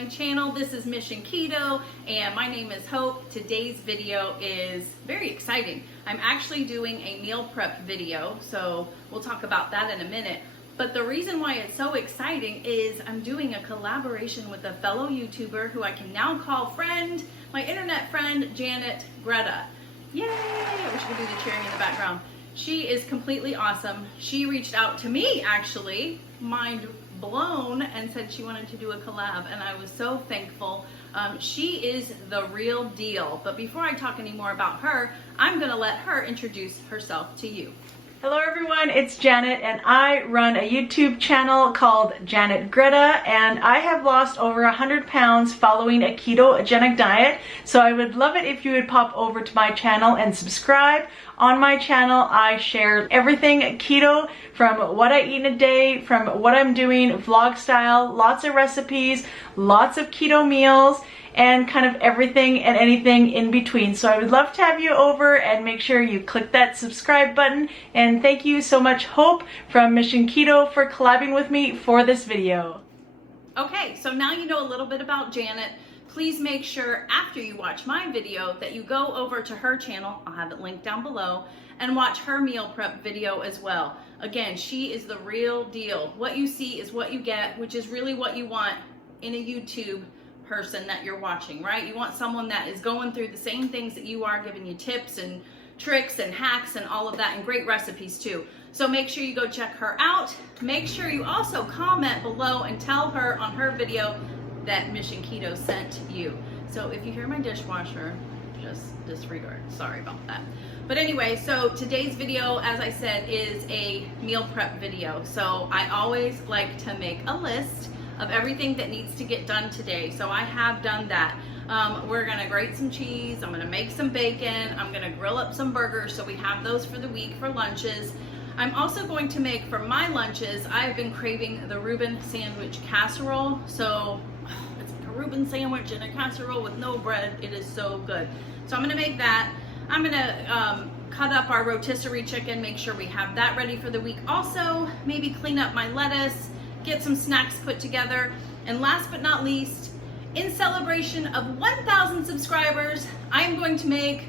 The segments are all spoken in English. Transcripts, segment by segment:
my channel. This is Mission Keto and my name is Hope. Today's video is very exciting. I'm actually doing a meal prep video, so we'll talk about that in a minute. But the reason why it's so exciting is I'm doing a collaboration with a fellow YouTuber who I can now call friend, my internet friend, Greta. Yay! I wish I could do the cheering in the background. She is completely awesome. She reached out to me actually, mind blown, and said she wanted to do a collab, and I was so thankful. She is the real deal. But before I talk any more about her, I'm gonna let her introduce herself to you. Hello everyone, it's Janet and I run a YouTube channel called Greta, and I have lost over 100 pounds following a ketogenic diet. So I would love it if you would pop over to my channel and subscribe. On my channel, I share everything keto, from what I eat in a day, from what I'm doing, vlog style, lots of recipes, lots of keto meals, and kind of everything and anything in between. So I would love to have you over, and make sure you click that subscribe button. And thank you so much, Hope from Mission Keto, for collabing with me for this video. Okay, so now you know a little bit about Janet. Please make sure after you watch my video that you go over to her channel, I'll have it linked down below, and watch her meal prep video as well. Again, she is the real deal. What you see is what you get, which is really what you want in a YouTube person that you're watching, right? You want someone that is going through the same things that you are, giving you tips and tricks and hacks and all of that, and great recipes too. So make sure you go check her out. Make sure you also comment below and tell her on her video that Mission Keto sent you. So if you hear my dishwasher, just disregard. Sorry about that. But anyway, so today's video, as I said, is a meal prep video. So I always like to make a list of everything that needs to get done today. So I have done that. We're gonna grate some cheese, I'm gonna make some bacon, I'm gonna grill up some burgers, so we have those for the week for lunches. I'm also going to make, for my lunches, I've been craving the Reuben sandwich casserole. So it's like a Reuben sandwich in a casserole with no bread. It is so good. So I'm gonna make that. I'm gonna cut up our rotisserie chicken, make sure we have that ready for the week. Also, maybe clean up my lettuce, get some snacks put together. And last but not least, in celebration of 1,000 subscribers, I am going to make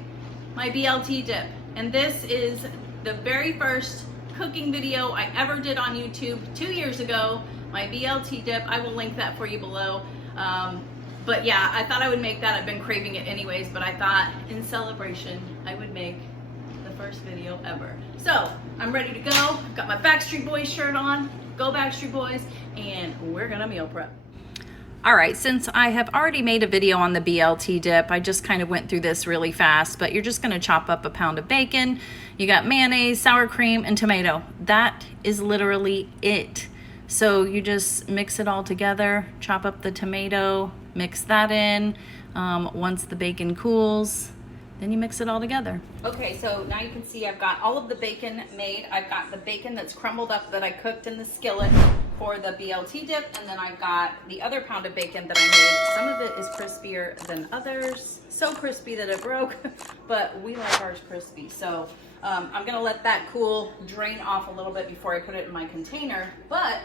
my BLT dip. And this is the very first cooking video I ever did on YouTube 2 years ago, my BLT dip. I will link that for you below. But yeah, I thought I would make that. I've been craving it anyways, but I thought in celebration I would make the first video ever. So I'm ready to go. I've got my Backstreet Boys shirt on. Go Backstreet Boys, and we're gonna meal prep. All right, since I have already made a video on the BLT dip, I just kind of went through this really fast, but you're just gonna chop up a pound of bacon. You got mayonnaise, sour cream, and tomato. That is literally it. So you just mix it all together, chop up the tomato, mix that in. Once the bacon cools, then you mix it all together. Okay, so now you can see I've got all of the bacon made. I've got the bacon that's crumbled up that I cooked in the skillet for the BLT dip, and then I've got the other pound of bacon that I made. Some of it is crispier than others. So crispy that it broke, but we like ours crispy. So I'm gonna let that cool, drain off a little bit before I put it in my container. But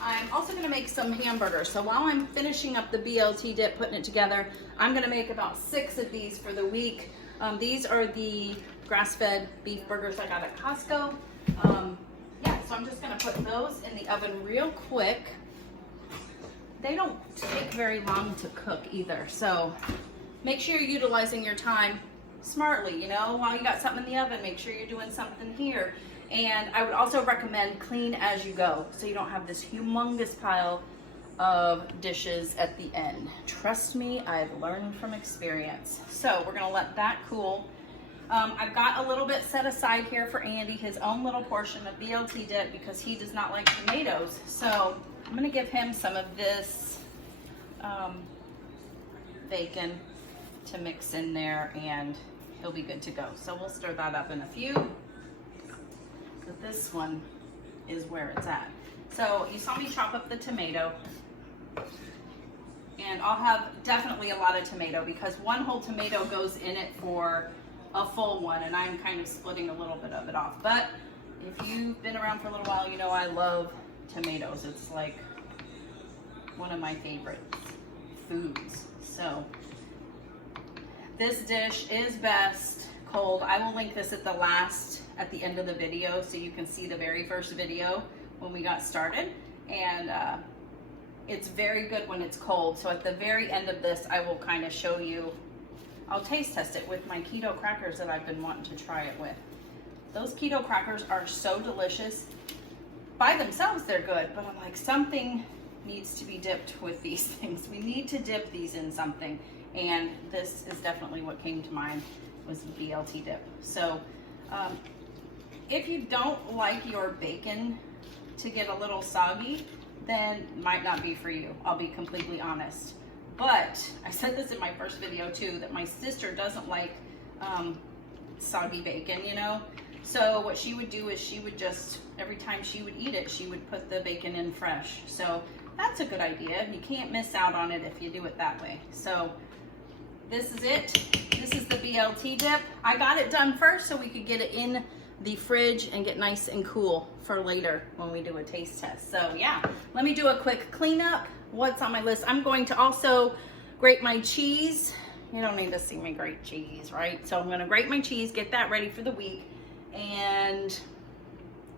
I'm also gonna make some hamburgers. So while I'm finishing up the BLT dip, putting it together, I'm gonna make about 6 of these for the week. These are the grass-fed beef burgers I got at Costco. Yeah, so I'm just gonna put those in the oven real quick. They don't take very long to cook either, so make sure you're utilizing your time smartly, you know, while you got something in the oven, make sure you're doing something here. And I would also recommend clean as you go, so you don't have this humongous pile of dishes at the end. Trust me, I've learned from experience. So we're gonna let that cool. I've got a little bit set aside here for Andy, his own little portion of BLT dip, because he does not like tomatoes. So I'm gonna give him some of this bacon to mix in there, and he'll be good to go. So we'll stir that up in a few. But this one is where it's at. So you saw me chop up the tomato, and I'll have definitely a lot of tomato because one whole tomato goes in it for a full one, and I'm kind of splitting a little bit of it off. But if you've been around for a little while, you know I love tomatoes. It's like one of my favorites. foods. So this dish is best cold. I will link this at the end of the video so you can see the very first video when we got started. And it's very good when it's cold. So at the very end of this, I will kind of show you, I'll taste test it with my keto crackers that I've been wanting to try it with. Those keto crackers are so delicious. By themselves, they're good, but I'm like, something needs to be dipped with these things. We need to dip these in something. And this is definitely what came to mind, was the BLT dip. So if you don't like your bacon to get a little soggy, then might not be for you. I'll be completely honest. But I said this in my first video too, that my sister doesn't like soggy bacon, you know? So what she would do is she would just, every time she would eat it, she would put the bacon in fresh. So that's a good idea. You can't miss out on it if you do it that way. So this is it. This is the BLT dip. I got it done first so we could get it in the fridge and get nice and cool for later when we do a taste test. So yeah, let me do a quick cleanup. What's on my list? I'm going to also grate my cheese. You don't need to see me grate cheese, right? So I'm gonna grate my cheese, get that ready for the week, and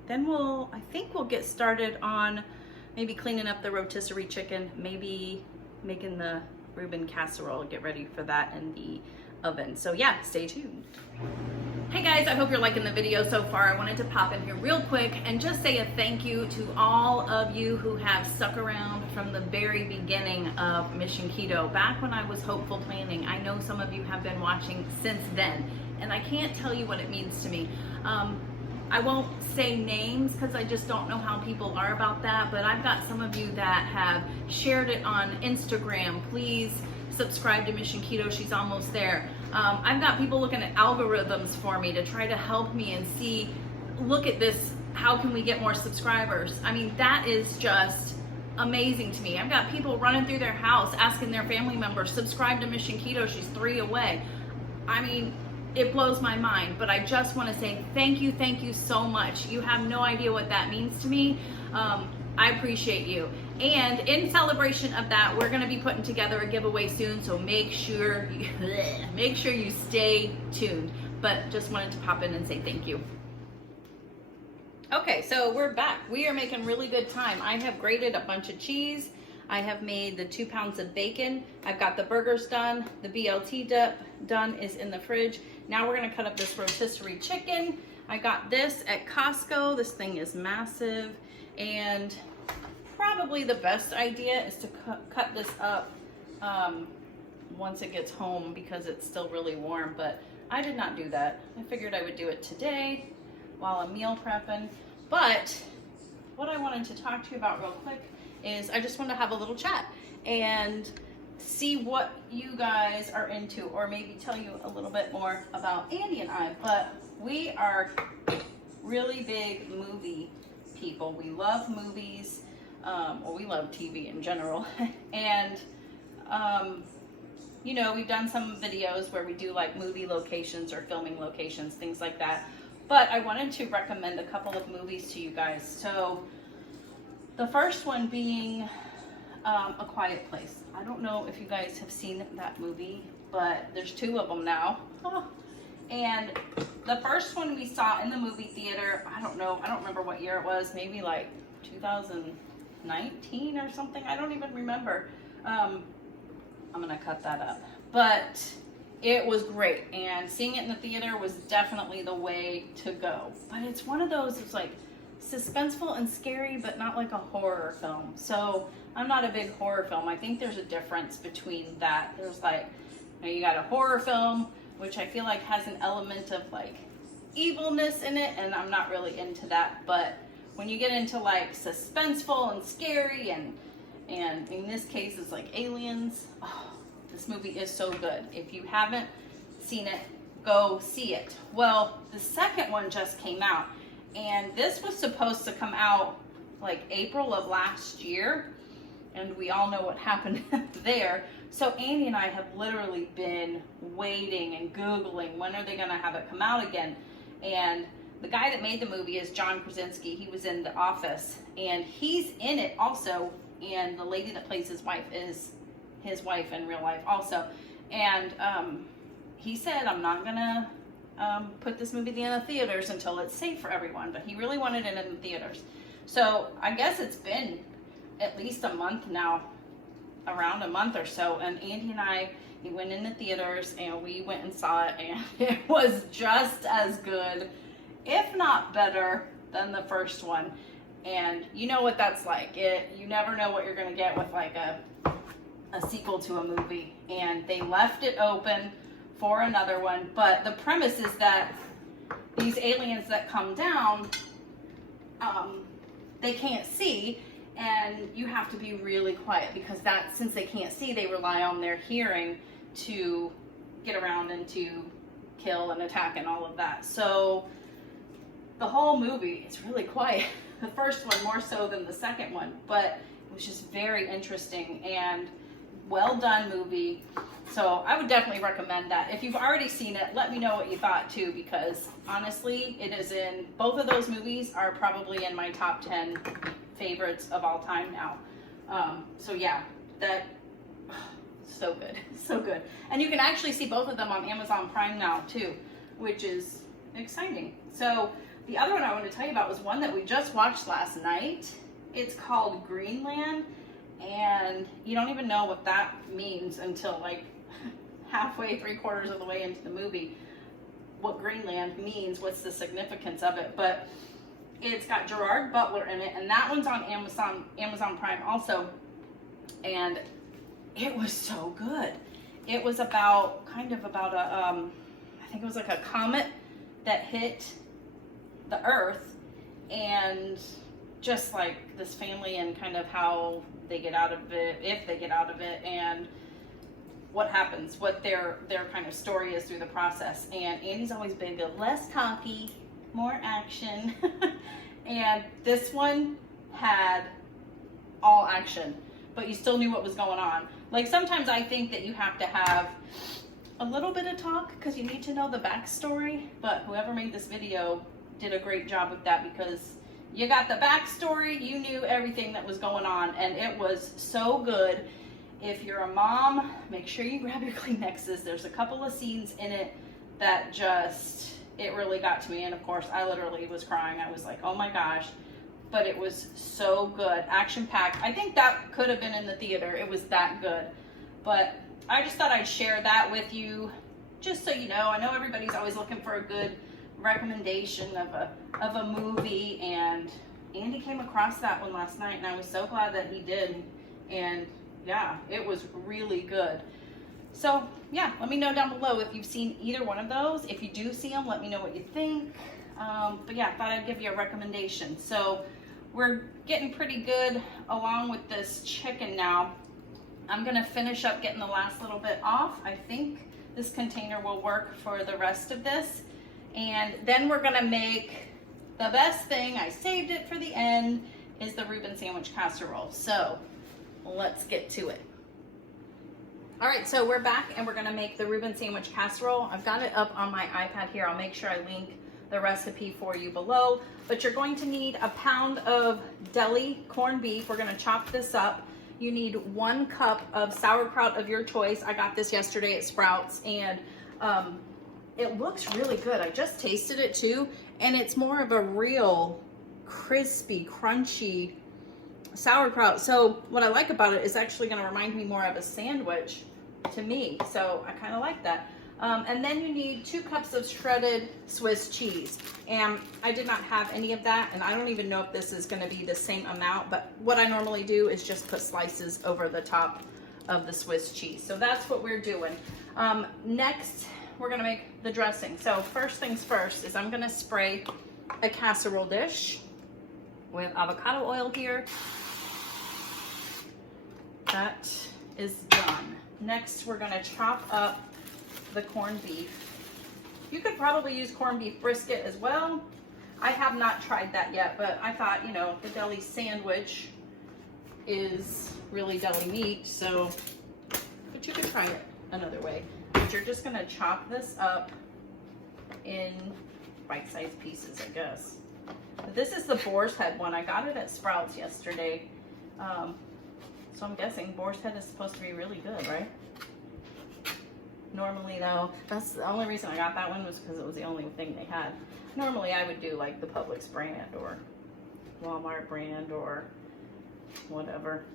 then I think we'll get started on maybe cleaning up the rotisserie chicken, maybe making the Reuben casserole, get ready for that in the oven. So yeah, stay tuned. Hey guys, I hope you're liking the video so far. I wanted to pop in here real quick and just say a thank you to all of you who have stuck around from the very beginning of Mission Keto, back when I was hopeful planning. I know some of you have been watching since then, and I can't tell you what it means to me. I won't say names because I just don't know how people are about that, but I've got some of you that have shared it on Instagram. Please subscribe to Mission Keto, she's almost there. I've got people looking at algorithms for me to try to help me and see, look at this, how can we get more subscribers? I mean, that is just amazing to me. I've got people running through their house asking their family members, subscribe to Mission Keto, she's 3 away. I mean, it blows my mind, but I just want to say thank you so much. You have no idea what that means to me. I appreciate you. And in celebration of that, we're going to be putting together a giveaway soon, so make sure you stay tuned. But just wanted to pop in and say thank you. Okay, so we're back. We are making really good time. I have grated a bunch of cheese. I have made the 2 pounds of bacon. I've got the burgers done. The BLT dip done is in the fridge. Now we're gonna cut up this rotisserie chicken. I got this at Costco. This thing is massive. And probably the best idea is to cut this up once it gets home because it's still really warm, but I did not do that. I figured I would do it today while I'm meal prepping. But what I wanted to talk to you about real quick is I just wanted to have a little chat and see what you guys are into, or maybe tell you a little bit more about Andy and I. But we are really big movie people. We love movies, or we love TV in general. And you know, we've done some videos where we do like movie locations or filming locations, things like that. But I wanted to recommend a couple of movies to you guys. So the first one being A Quiet Place. I don't know if you guys have seen that movie, but there's 2 of them now. And the first one we saw in the movie theater, I don't remember what year it was, maybe like 2019 or something. I don't even remember. I'm gonna cut that up. But it was great, and seeing it in the theater was definitely the way to go. But it's one of those, it's like suspenseful and scary, but not like a horror film. So I'm not a big horror film. I think there's a difference between that. There's like, you got a horror film, which I feel like has an element of like evilness in it, and I'm not really into that. But when you get into like suspenseful and scary, and in this case it's like aliens, oh, this movie is so good. If you haven't seen it, go see it. Well, the second one just came out, and this was supposed to come out like April of last year, and we all know what happened there. So Andy and I have literally been waiting and Googling, when are they gonna have it come out again? And the guy that made the movie is John Krasinski. He was in The Office, and he's in it also, and the lady that plays his wife is his wife in real life also. And he said, I'm not gonna put this movie in the theaters until it's safe for everyone, but he really wanted it in the theaters. So I guess it's been at least a month now, around a month or so, and Andy and I, he went in the theaters and we went and saw it, and it was just as good, if not better, than the first one. And you know what that's like. You never know what you're gonna get with like a sequel to a movie, and they left it open for another one. But the premise is that these aliens that come down, they can't see, and you have to be really quiet, because since they can't see, they rely on their hearing to get around and to kill and attack and all of that. So the whole movie is really quiet. The first one more so than the second one, but it was just very interesting and well done movie. So I would definitely recommend that. If you've already seen it, let me know what you thought too, because honestly, it is in, both of those movies are probably in my top 10 favorites of all time now. So yeah, so good, so good. And you can actually see both of them on Amazon Prime now too, which is exciting. So the other one I want to tell you about was one that we just watched last night. It's called Greenland, and you don't even know what that means until like halfway, 3/4 of the way into the movie, what Greenland means, what's the significance of it. But it's got Gerard Butler in it, and that one's on Amazon Prime also. And it was so good. It was about a, I think it was like a comet that hit the Earth, and just like this family and kind of how they get out of it, if they get out of it, and what happens, what their kind of story is through the process. And Andy's always been good, less talky, more action. And this one had all action, but you still knew what was going on. Like sometimes I think that you have to have a little bit of talk because you need to know the backstory, but whoever made this video did a great job with that, because you got the backstory, you knew everything that was going on, and it was so good. If you're a mom, make sure you grab your Kleenexes. There's a couple of scenes in it that just, it really got to me, and of course I literally was crying. I was like, oh my gosh, but it was so good, action-packed. I think that could have been in the theater, it was that good. But I just thought I'd share that with you, just so you know. I know everybody's always looking for a good recommendation of a movie, and Andy came across that one last night, and I was so glad that he did. And yeah, it was really good. So yeah, let me know down below if you've seen either one of those. If you do see them, let me know what you think. But yeah, I thought I'd give you a recommendation. So we're getting pretty good along with this chicken now. I'm gonna finish up getting the last little bit off. I think this container will work for the rest of this. And then we're gonna make the best thing, I saved it for the end, is the Reuben sandwich casserole. So let's get to it. All right, so we're back and we're gonna make the Reuben sandwich casserole. I've got it up on my iPad here. I'll make sure I link the recipe for you below. But you're going to need a pound of deli corned beef. We're gonna chop this up. You need 1 cup of sauerkraut of your choice. I got this yesterday at Sprouts, and it looks really good. I just tasted it too, and it's more of a real crispy, crunchy sauerkraut. So what I like about it is actually going to remind me more of a sandwich to me. So I kind of like that. And then you need 2 cups of shredded Swiss cheese. And I did not have any of that, and I don't even know if this is going to be the same amount, but what I normally do is just put slices over the top of the Swiss cheese. So that's what we're doing. Next, we're gonna make the dressing. So first things first is I'm gonna spray a casserole dish with avocado oil here. That is done. Next, we're gonna chop up the corned beef. You could probably use corned beef brisket as well. I have not tried that yet, but I thought, you know, the deli sandwich is really deli meat, so, but you could try it another way. But you're just gonna chop this up in bite-sized pieces, I guess. But this is the boar's head one. I got it at Sprouts yesterday. So I'm guessing boar's head is supposed to be really good, right? Normally though, that's the only reason I got that one was because it was the only thing they had. Normally I would do like the Publix brand or Walmart brand or whatever.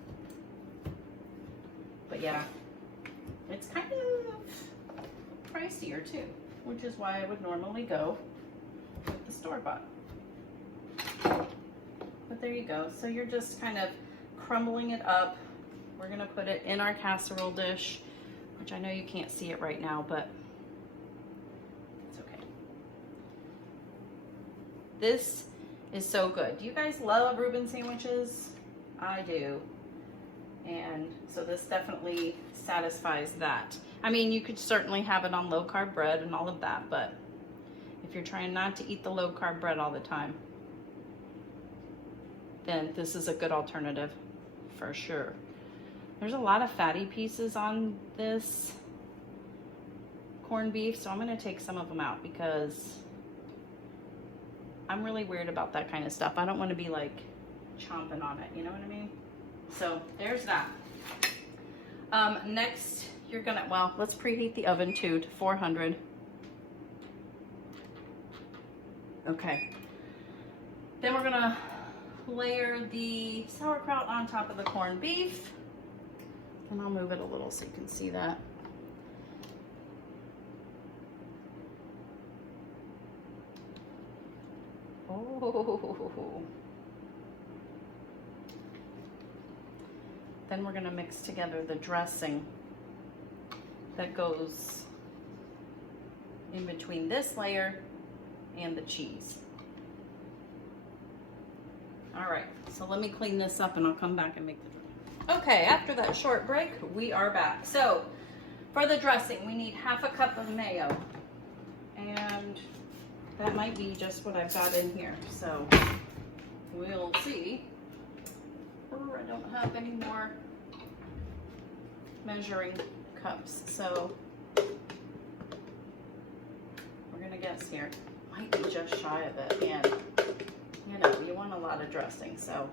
But yeah, it's kind of pricier too, which is why I would normally go with the store-bought. But there you go. So you're just kind of crumbling it up. We're gonna put it in our casserole dish, which I know you can't see it right now, but it's okay. This is so good. Do you guys love Reuben sandwiches? I do. And so this definitely satisfies that. I mean, you could certainly have it on low carb bread and all of that, but if you're trying not to eat the low carb bread all the time, then this is a good alternative for sure. There's a lot of fatty pieces on this corned beef, so I'm gonna take some of them out because I'm really weird about that kind of stuff. I don't want to be like chomping on it, you know what I mean? So there's that. Next, you're gonna, well, let's preheat the oven too to 400. Okay. Then we're gonna layer the sauerkraut on top of the corned beef. And I'll move it a little so you can see that. Oh. Then we're gonna mix together the dressing that goes in between this layer and the cheese. All right, so let me clean this up and I'll come back and make the dressing. Okay, after that short break, we are back. So for the dressing, we need half a cup of mayo. And that might be just what I've got in here. So we'll see. I don't have any more measuring cups. So we're gonna guess here. Might be just shy of it. And you know, you want a lot of dressing, so.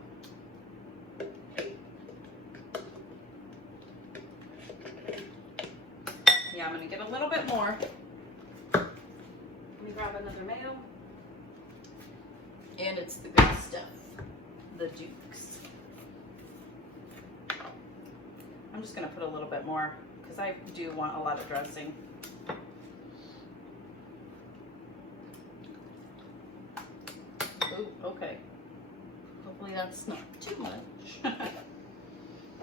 Yeah, I'm gonna get a little bit more. Let me grab another mayo. And it's the good stuff, the Dukes. I'm just gonna put a little bit more because I do want a lot of dressing. Ooh, okay. Hopefully that's not too much.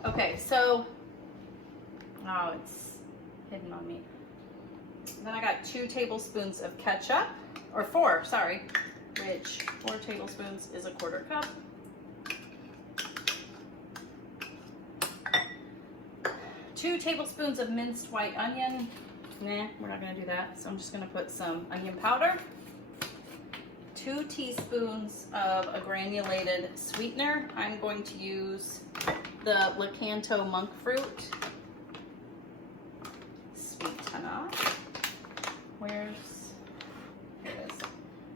Okay, so, oh, it's hidden on me. Then I got 2 tablespoons of ketchup, or 4, sorry, which 4 tablespoons is a 1/4 cup. 2 tablespoons of minced white onion. Nah, we're not gonna do that. So I'm just gonna put some onion powder. 2 teaspoons of a granulated sweetener. I'm going to use the Lakanto monk fruit. Sweetener. Here it is.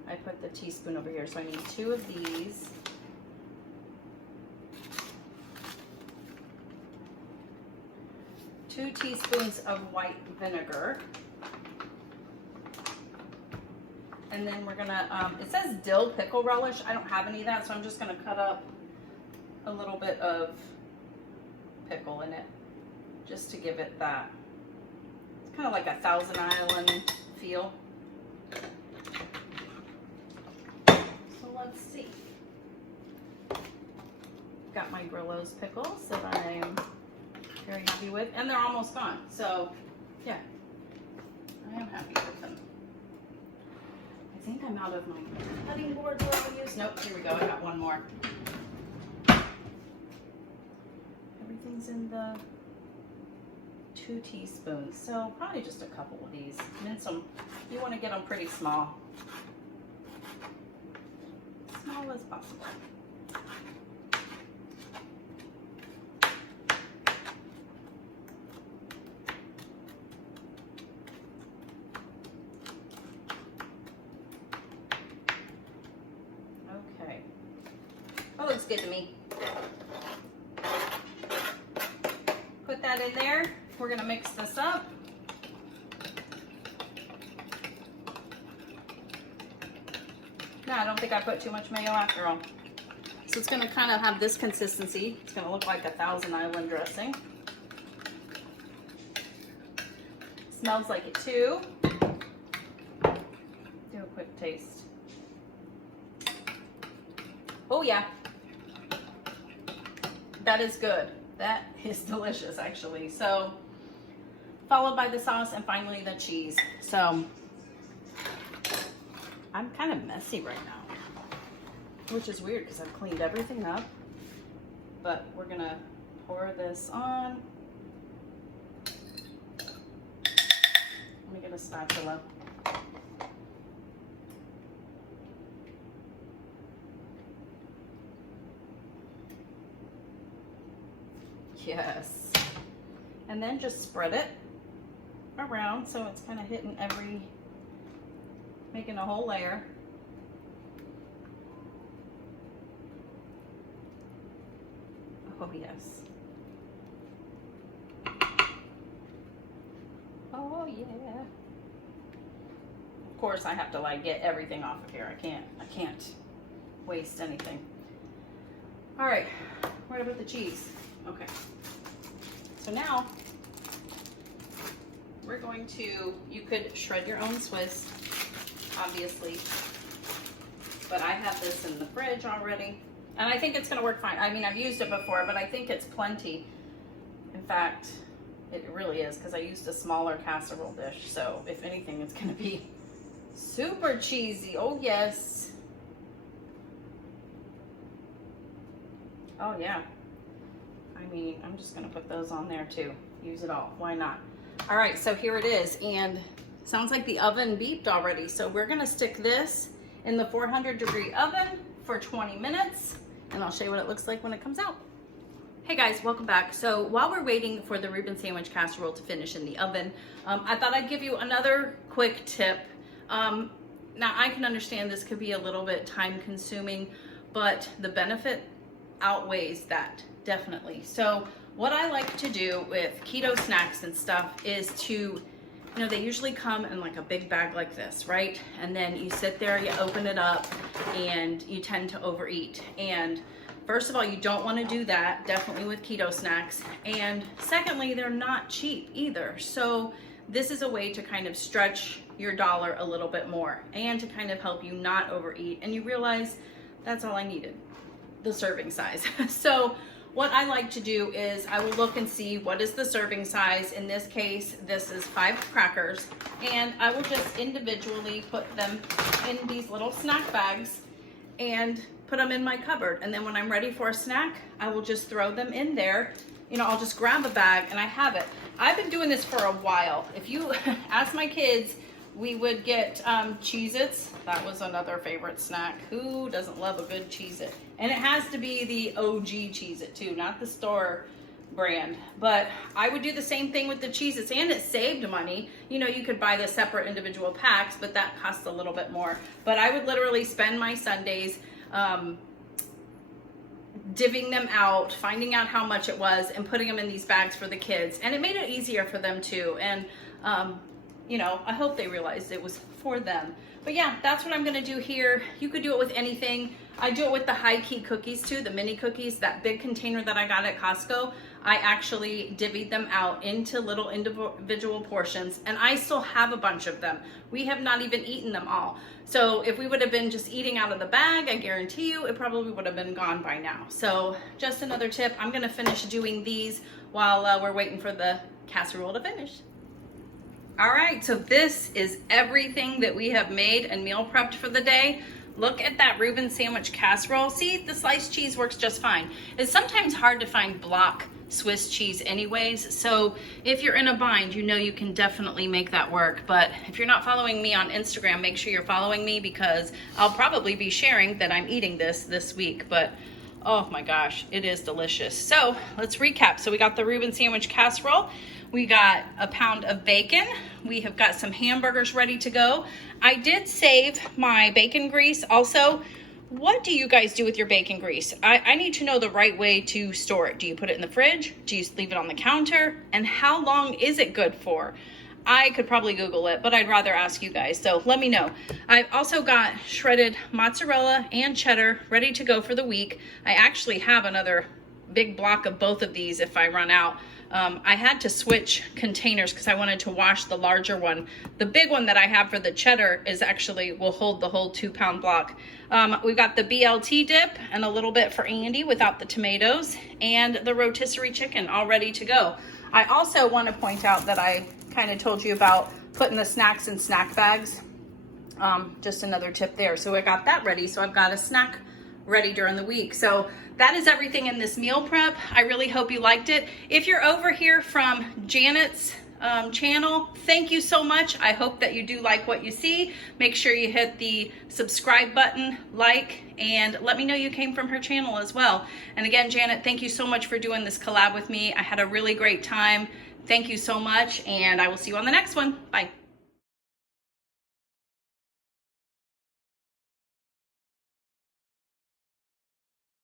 I put the teaspoon over here, so I need 2 of these. Two teaspoons of white vinegar. And then we're gonna, it says dill pickle relish. I don't have any of that, so I'm just gonna cut up a little bit of pickle in it, just to give it that, it's kind of like a Thousand Island feel. So let's see. Got my Grillo's pickles that I'm very happy with, and they're almost gone. So yeah, I am happy with them. I think I'm out of my cutting board where I use. Nope, here we go. I got one more. Everything's in the 2 teaspoons, so probably just a couple of these. Mince them. You want to get them pretty small, small as possible. Okay. Oh, looks good to me. that in there. We're gonna mix this up. No, I don't think I put too much mayo after all. So it's gonna kind of have this consistency. It's gonna look like a Thousand Island dressing. Smells like it too. Do a quick taste. Oh yeah. That is good. That is delicious actually. So, followed by the sauce and finally the cheese. So, I'm kind of messy right now, which is weird because I've cleaned everything up. But we're gonna pour this on. Let me get a spatula. Yes. And then just spread it around so it's kind of hitting every, making a whole layer. Oh yes. Oh yeah. Of course I have to like get everything off of here. I can't waste anything. All right, where about the cheese? Okay. So now we're going to, you could shred your own Swiss, obviously, but I have this in the fridge already, and I think it's gonna work fine. I mean, I've used it before, but I think it's plenty. In fact, it really is, because I used a smaller casserole dish, so if anything, it's gonna be super cheesy. Oh yes. Oh yeah. I mean, I'm just gonna put those on there too. Use it all, why not? All right, so here it is, and sounds like the oven beeped already. So we're gonna stick this in the 400-degree oven for 20 minutes, and I'll show you what it looks like when it comes out. Hey guys, welcome back. So while we're waiting for the Reuben sandwich casserole to finish in the oven, I thought I'd give you another quick tip. Now I can understand this could be a little bit time consuming, but the benefit outweighs that, definitely. So what I like to do with keto snacks and stuff is to, you know, they usually come in like a big bag like this, right? And then you sit there, you open it up, and you tend to overeat. And first of all, you don't want to do that, definitely with keto snacks. And secondly, they're not cheap either. So this is a way to kind of stretch your dollar a little bit more and to kind of help you not overeat. And you realize that's all I needed, the serving size. So what I like to do is I will look and see what is the serving size. In this case, this is 5 crackers, and I will just individually put them in these little snack bags and put them in my cupboard. And then when I'm ready for a snack, I will just throw them in there. You know, I'll just grab a bag and I have it. I've been doing this for a while. If you ask my kids, we would get Cheez-Its. That was another favorite snack. Who doesn't love a good Cheez-It? And it has to be the OG Cheez-It too, not the store brand. But I would do the same thing with the Cheez-Its, and it saved money. You know, you could buy the separate individual packs, but that costs a little bit more. But I would literally spend my Sundays divvying them out, finding out how much it was, and putting them in these bags for the kids. And it made it easier for them too. And you know, I hope they realized it was for them. But yeah, that's what I'm gonna do here. You could do it with anything. I do it with the high key cookies too, the mini cookies, that big container that I got at Costco. I actually divvied them out into little individual portions, and I still have a bunch of them. We have not even eaten them all. So if we would have been just eating out of the bag, I guarantee you it probably would have been gone by now. So just another tip. I'm gonna finish doing these while we're waiting for the casserole to finish. All right, so this is everything that we have made and meal prepped for the day. Look at that Reuben sandwich casserole. See, the sliced cheese works just fine. It's sometimes hard to find block Swiss cheese anyways, so if you're in a bind, you know you can definitely make that work. But if you're not following me on Instagram, make sure you're following me, because I'll probably be sharing that I'm eating this week. But oh my gosh, it is delicious. So let's recap. So we got the Reuben sandwich casserole. We got a pound of bacon. We have got some hamburgers ready to go. I did save my bacon grease also what do you guys do with your bacon grease? I need to know the right way to store it. Do you put it in the fridge? Do you leave it on the counter? And how long is it good for? I could probably Google it, but I'd rather ask you guys, so let me know. I've also got shredded mozzarella and cheddar ready to go for the week. I actually have another big block of both of these if I run out. I had to switch containers because I wanted to wash the larger one. The big one that I have for the cheddar is actually will hold the whole 2-pound block. We've got the BLT dip and a little bit for Andy without the tomatoes, and the rotisserie chicken all ready to go. I also want to point out that I kind of told you about putting the snacks in snack bags. Just another tip there. So I got that ready. So I've got a snack ready during the week. So that is everything in this meal prep. I really hope you liked it. If you're over here from Janet's channel, thank you so much. I hope that you do like what you see. Make sure you hit the subscribe button, like, and let me know you came from her channel as well. And again, Janet, thank you so much for doing this collab with me. I had a really great time. Thank you so much, and I will see you on the next one. Bye.